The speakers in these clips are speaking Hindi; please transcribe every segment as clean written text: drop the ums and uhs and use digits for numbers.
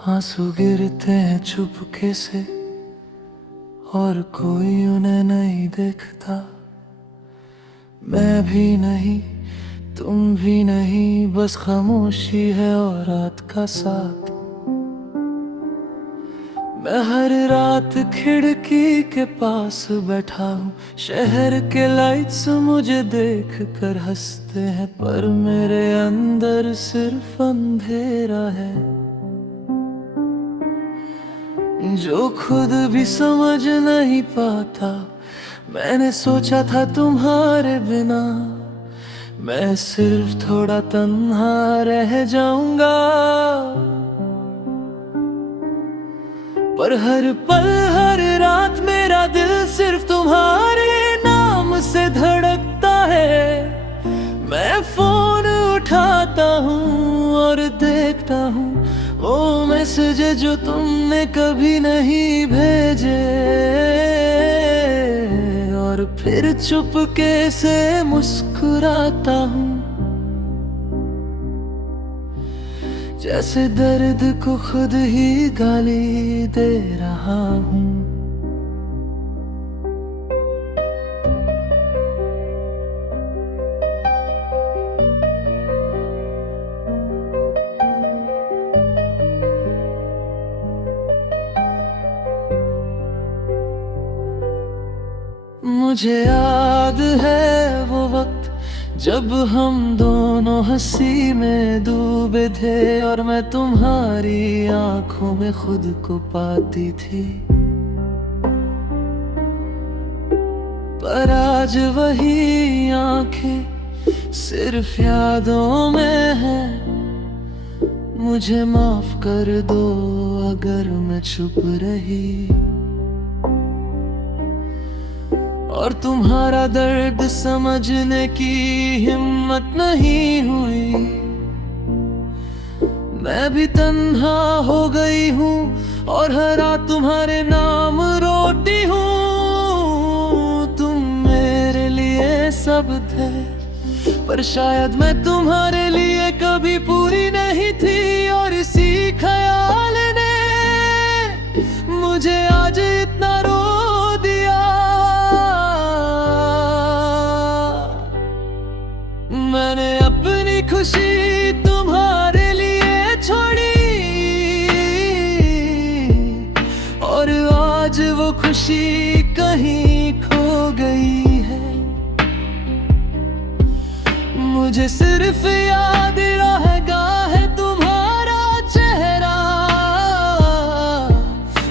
आंसू गिरते हैं चुपके से और कोई उन्हें नहीं देखता। मैं भी नहीं, तुम भी नहीं, बस खामोशी है और रात का साथ। मैं हर रात खिड़की के पास बैठा हूँ, शहर के लाइट्स मुझे देख कर हंसते हैं, पर मेरे अंदर सिर्फ अंधेरा है जो खुद भी समझ नहीं पाता। मैंने सोचा था तुम्हारे बिना मैं सिर्फ थोड़ा तन्हा रह जाऊंगा, पर हर पल हर रात मेरा दिल सिर्फ तुम्हारे नाम से धड़कता है। मैं फोन उठाता हूँ और देखता हूँ वो मैसेज जो तुमने कभी नहीं भेजे, और फिर चुपके से मुस्कुराता हूँ, जैसे दर्द को खुद ही गाली दे रहा हूँ। मुझे याद है वो वक्त जब हम दोनों हंसी में डूबे थे और मैं तुम्हारी आंखों में खुद को पाती थी, पर आज वही आंखें सिर्फ यादों में हैं। मुझे माफ कर दो अगर मैं छुप रही और तुम्हारा दर्द समझने की हिम्मत नहीं हुई। मैं भी तन्हा हो गई हूँ और हर रात तुम्हारे नाम रोती हूँ। तुम मेरे लिए सब थे, पर शायद मैं तुम्हारे लिए कभी पूरी नहीं थी, और इसी ख्याल ने मुझे आज इतना रो दिया। मैंने अपनी खुशी तुम्हारे लिए छोड़ी और आज वो खुशी कहीं खो गई है। मुझे सिर्फ याद रहेगा है तुम्हारा चेहरा,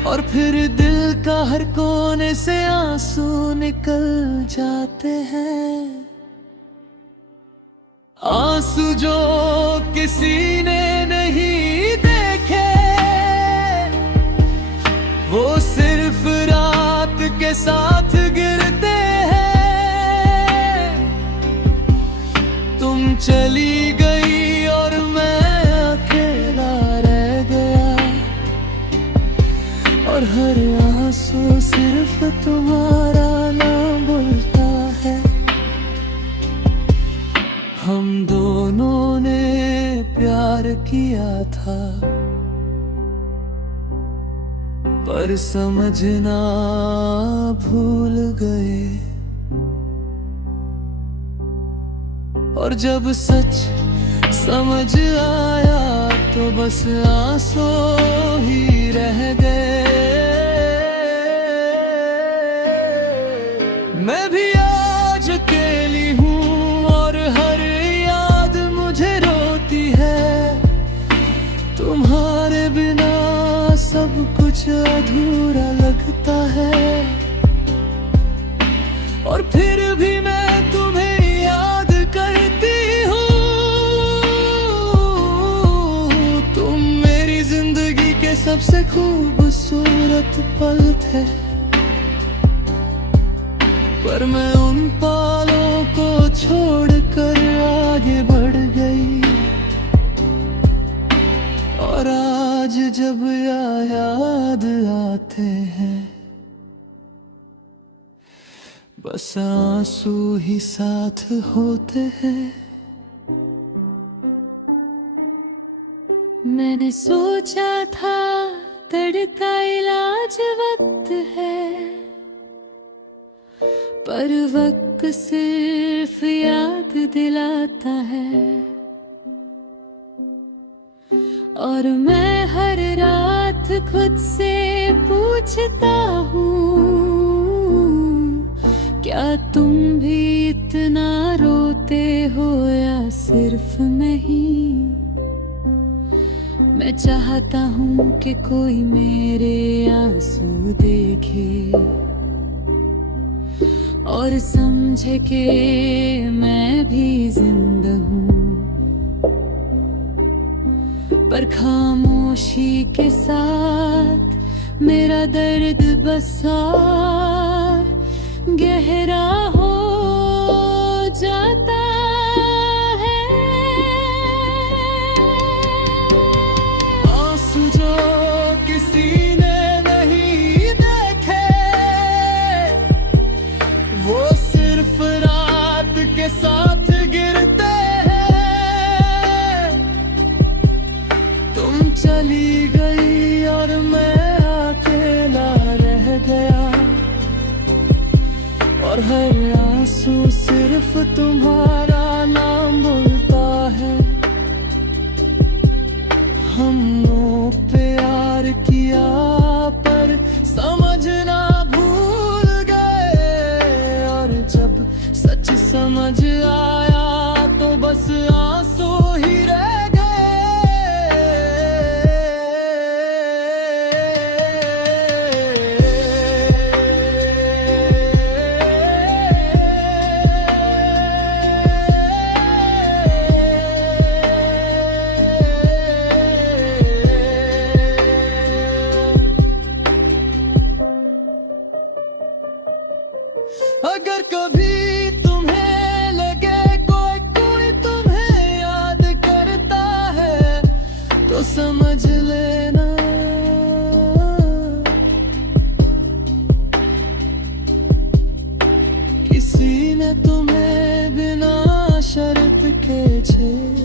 और फिर दिल का हर कोने से आंसू निकल जाते हैं। आंसू जो किसी ने नहीं देखे, वो सिर्फ रात के साथ गिरते हैं। तुम चली गई और मैं अकेला रह गया, और हर आंसू सिर्फ तुम्हारा नाम बोलता है। हम दोनों ने प्यार किया था, पर समझना भूल गए, और जब सच समझ आया तो बस आंसू ही रह गए। मैं भी आज अकेली हूँ और हर याद मुझे रोती है। तुम्हारे बिना सब कुछ अधूरा लगता है, और फिर भी मैं तुम्हें याद करती हूँ। तुम मेरी जिंदगी के सबसे खूबसूरत पल थे, पर मैं उन पलों को छोड़कर आगे बढ़ गई, और आज जब याद आते हैं बस आंसू ही साथ होते हैं। मैंने सोचा था दर्द का इलाज वक्त है, पर वक्त सिर्फ याद दिलाता है। और मैं हर रात खुद से पूछता हूँ, क्या तुम भी इतना रोते हो या सिर्फ मैं ही? मैं चाहता हूँ कि कोई मेरे आंसू देखे और समझे कि मैं भी जिंदा हूँ, पर खामोशी के साथ मेरा दर्द बसा गहरा हो जाता है। आंसू जो किसी ने नहीं देखे, वो सिर्फ रात के साथ गिरते हैं। तुम चली गई और मैं अकेला रह गया, और हर आंसू सिर्फ तुम्हारा नाम बोलता है। हमने प्यार किया पर समझना भूल गए, और जब सच समझ आया तो बस आंसू ही रह अगर कभी तुम्हें लगे कोई तुम्हें याद करता है, तो समझ लेना किसी ने तुम्हें बिना शर्त के छेड़ा।